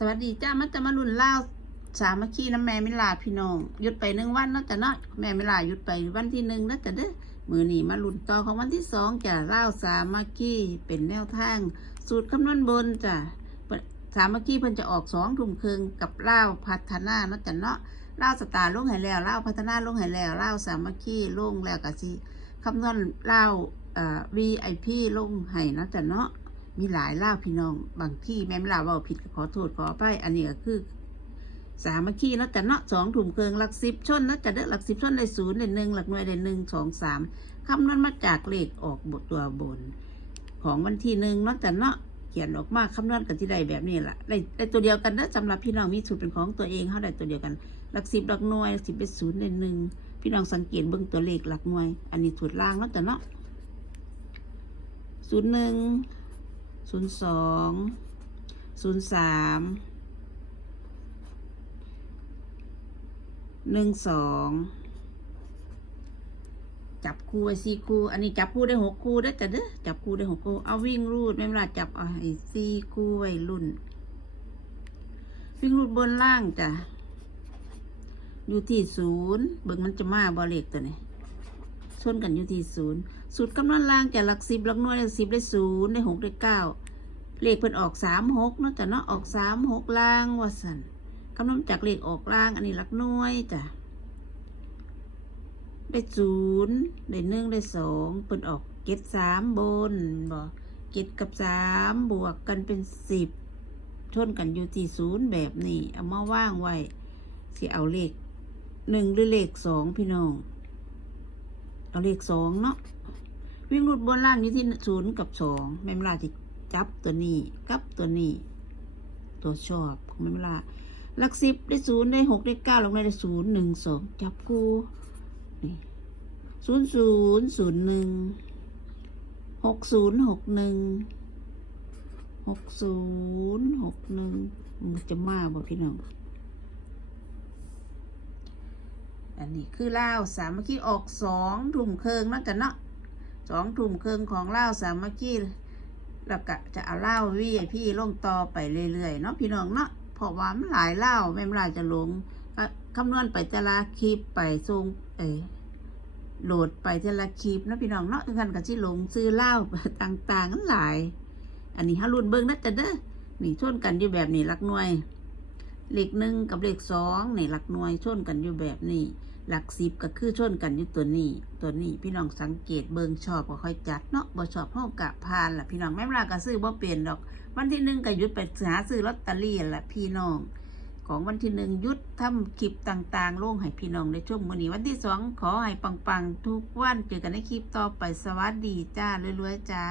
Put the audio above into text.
สวัสดีจ้ามันจะมารุ่นเล่าสามัคคีน้ำแม่มิลาพี่น้องหยุดไปหนึ่งวันนะจ้ะเนาะแม่มิลาหยุดไปวันที่หนึ่งแล้วจ้ะเด้อมือหนีมารุ่นต่อของวันที่สองจ้ะเล่าสามัคคีเป็นแนวทาง สูตรคำนวณบนจ้ะสามัคคีเพิ่นจะออกสองทุ่มครึ่งกับเล่าพัฒนานะจ้ะเนาะเล่าสตาร์ลงให้แล้วเล่าพัฒนาลงให้แล้วเล่าสามัคคีลงแล้วก็สิคำนวณเล่าเอ่อ VIP ลงให้เนะจ้ะเนาะ มีหลายเล่าพี่น้อง บางที่แม่ไม่ลาว่าผิดขอโทษขออภัยอันนี้ก็คือ สามัคคีเนาะแต่เนาะสองถุงเกิงหลักสิบชนเนาะจะเด้อหลักสิบชนได้ศูนย์ได้หนึ่งหลักหน่วยได้หนึ่งสองสามคำนวณมาจากเลขออกบทตัวบน ของวันที่หนึ่งเนาะแต่เนาะเขียนออกมาคำนวณกันที่ใดแบบนี้แหละได้ได้ตัวเดียวกันนะสำหรับพี่น้องมีสูตรเป็นของตัวเองเขาได้ตัวเดียวกัน หลักสิบหลักหน่วยสิบเป็นศูนย์ได้หนึ่งพี่น้องสังเกตเบื้องตัวเลขหลักหน่วย อันนี้สูตรล่างนาะแต่เนาะศูนย์หนึ่ง ศูนย์สองศูนย์สามหนึ่งสองจับคู่ไว้สี่คู่ อันนี้จับคู่ได้หกคู่ได้จ้ะเด้อจับคู่ได้หกคู่ เอาวิ่งรูดไม่เวลาจับเอาให้สี่คู่ไว้รุ่น วิ่งรูดบนล่างจ้ะ อยู่ที่ศูนย์เบิ่งมันจะมาบอเลขตัวนี้ ชนกันอยู่ที่ศูนย์สูตรกำนวนล่างจะหลักสิบหลักหน่วยหลักสิบได้ศูนย์ได้หกได้เก้าเลขเพิ่นออกสามหกเนาะแต่เนาะออกสามหกล่างว่าสันคำนวณจากเลขออกล่างอันนี้หลักหน่วยจ้ะได้ศูนย์ได้หนึ่งได้สองเพิ่นออกเกตสามบนบ่เกตกับสามบวกกันเป็นสิบชนกันอยู่ที่ศูนย์แบบนี้ เอามาว่างไว้สิเอาเลขหนึ่งหรือเลขสองพี่น้อง เอาเลขสองเนาะวิ่งรูดบนล่างอยู่ที่ศูนย์กับสองแม่เวลาที่จับตัวนี้กับตัวนี้ ตัวชอบของแม่เวลาหลักสิบได้ศูนย์ได้หกได้เก้าลงได้ศูนย์หนึ่งสองจับคู่นี่ศูนย์ศูนย์ศูนย์หนึ่งหกศูนย์หกหนึ่งหกศูนย์หกหนึ่งมันจะมาบ่พี่น้อง อันนี้คือเล่าสามัคคีออกสองถุ่มเคิงเนาะจ้ะเนาะสองถุ่มเคิงของเล่าสามัคคีแล้วก็จะเอาเล่าววีไอพี่ลงต่อไปเรื่อยๆเนาะพี่น้องเนาะเพราะว่ามันหลายเล่าไม่เวลาจะลงก็คำนวณไปแต่ละคลิปไปส่งเออโหลดไปแต่ละคลิปนะพี่น้องเนาะกันกับที่ลงซื้อเล่าต่างๆนั้นหลาย อันนี้ฮารุนเบิ้งนะจ๊ะเด้อนี่ชนกันอยู่แบบนี้หลักหน่วย เลขหนึ่งกับเลขสองในหลักหน่วยชนกันอยู่แบบนี้ หลักสิบก็คือชนกันอยู่ตัวนี้ ตัวนี้พี่น้องสังเกตเบิงชอบก็ค่อยจัดเนาะบ่ชอบเท่ากับพานล่ะพี่น้องแม่เวลาก็ซื้อบ่เปลี่ยนดอก วันที่หนึ่งก็หยุดไปหาซื้อลอตเตอรี่ล่ะพี่น้อง ของวันที่หนึ่งหยุดทำคลิปต่างๆลงให้พี่น้องในช่วงมื้อนี้วันที่สองขอให้ปังๆทุกวันเจอกันในคลิปต่อไปสวัสดีจ้ารวยๆจ้า